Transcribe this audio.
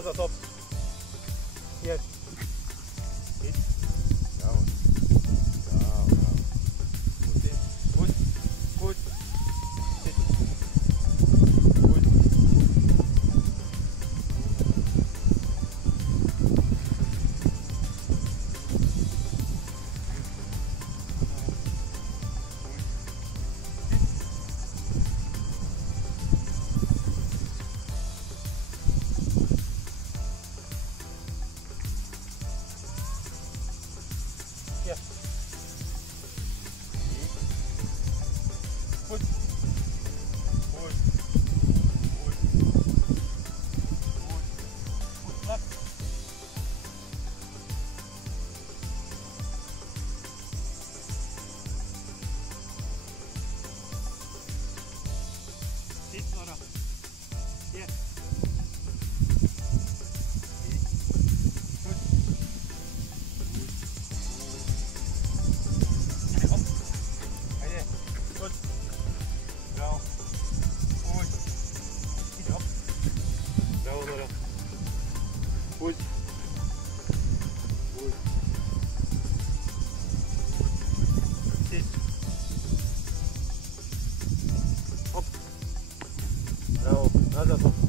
Nazad, hopp. Jetzt. Hit. Bravo. Bravo, bravo. Gut, hit. Gut. Gut. Hit. Gut. Ja. Gut. Gut. Gut. Gut. Gut. Platz. Sitzen oder? Hier. Gut. Hopp. Eine. Gut. Bravo. Gut. Wieder hopp. Bravo, Nora. Gut. Gut. Sit. Hopp. Bravo. Nazad, hopp.